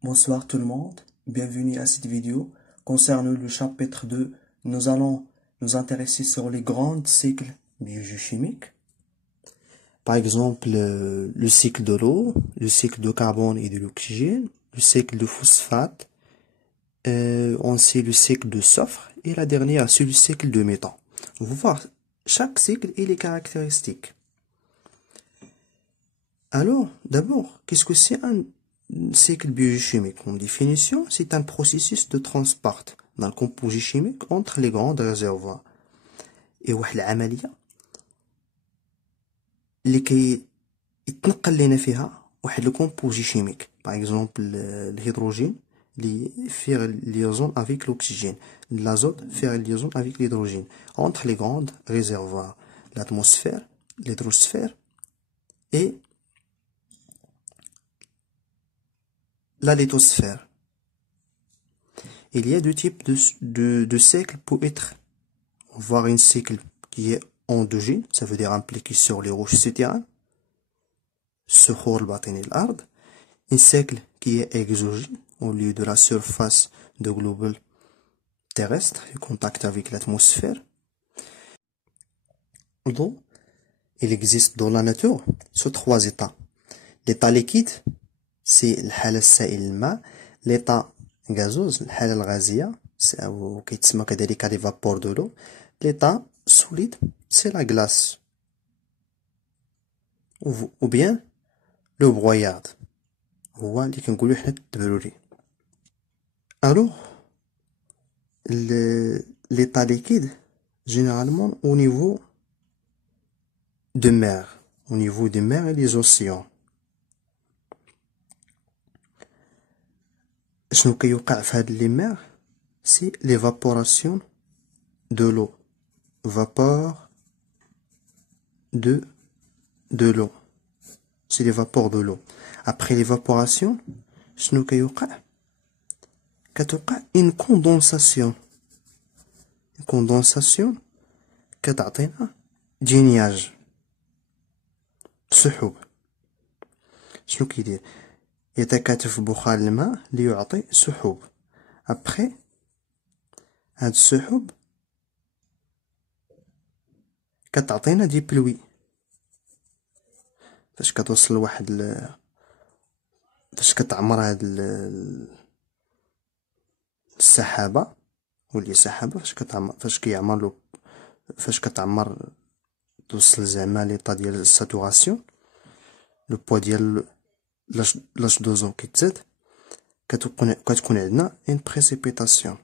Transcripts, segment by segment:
Bonsoir tout le monde, bienvenue à cette vidéo. Concernant le chapitre 2, nous allons nous intéresser sur les grands cycles biogéochimiques. Par exemple, le cycle de l'eau, le cycle de carbone et de l'oxygène, le cycle de phosphate, on sait le cycle de soufre et la dernière c'est le cycle de méthane. On va voir chaque cycle et les caractéristiques. Alors, d'abord, qu'est-ce que c'est un cycle biogéochimique? En définition, c'est un processus de transport dans le composé chimique entre les grands réservoirs. Et واحد العملية اللي يتنقل لنا فيها واحد le composé chimique. Par exemple, l'hydrogène qui fait liaison avec l'oxygène, l'azote fait liaison avec l'hydrogène entre les grands réservoirs, l'atmosphère, l'hydrosphère et la lithosphère. Il y a deux types de cycles pour être. Voir un cycle qui est endogène, ça veut dire impliqué sur les roches souterraines, un cycle qui est exogène, au lieu de la surface de globe terrestre, en contact avec l'atmosphère. Donc, il existe dans la nature ces trois états. L'état liquide, c'est الحالة السائل الماء. l'état gazeuse, الحالة الغازية, أو كيتسمى كذلك les vapeurs de l'eau. L'état solide, c'est la glace. Ou bien le brouillard. هو اللي كنقولو حنا الدبروري. Alors, l'état liquide, généralement au niveau de mer, au niveau des mers et des océans. شنو كيوقع في هاد لي مير؟ c'est l'évaporation de l'eau. Vapeur de l'eau. C'est les vapeurs de l'eau. Après l'évaporation, شنو كيوقع؟ كتوقع une condensation. Une condensation كتعطينا دي نياج سحب. شنو كيدير؟ يتكاتف بخار الماء ليعطي سحب. après هاد السحب كتعطينا دي بلوي. فاش كتوصل لواحد فاش كتعمر هاد السحابة ولي سحابة، فاش كتعمر توصل زعما ليطا ديال الساتوراسيون، لو بوا ديال لاش دوزون كيتزاد، كتكون عندنا اون بريسيبيتاسيون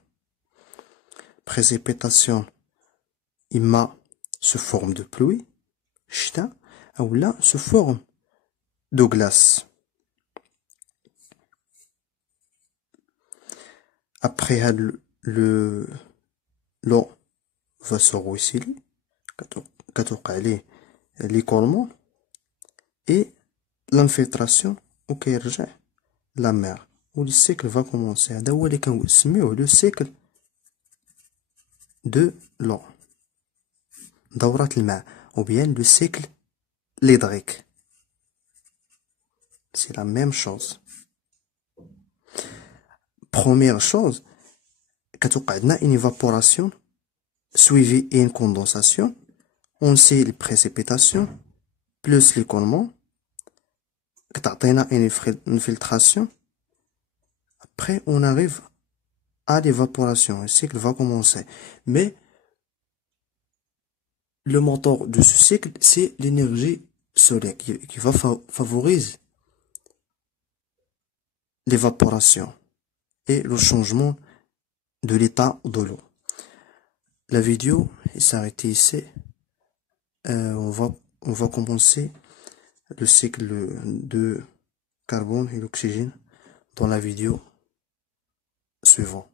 اما sous forme de pluie الشتاء اولا sous forme de glace. Après l'eau va se ruisseler, كتوقع ليه l'écoulement et l'infiltration وكيرجع la mer où le cycle va commencer. هذا هو اللي كنسميوه le cycle de l'eau، دورة الماء، ou bien le cycle hydrique. C'est la même chose. Première chose, كتوقع عندنا une évaporation suivie et une condensation. On sait les précipitations plus l'écoulement كتعطينا une filtration. Après on arrive à l'évaporation. Le cycle va commencer. Mais le moteur de ce cycle, c'est l'énergie solaire qui va favoriser l'évaporation et le changement de l'état de l'eau. La vidéo s'arrête ici. On va commencer le cycle de carbone et l'oxygène dans la vidéo suivante.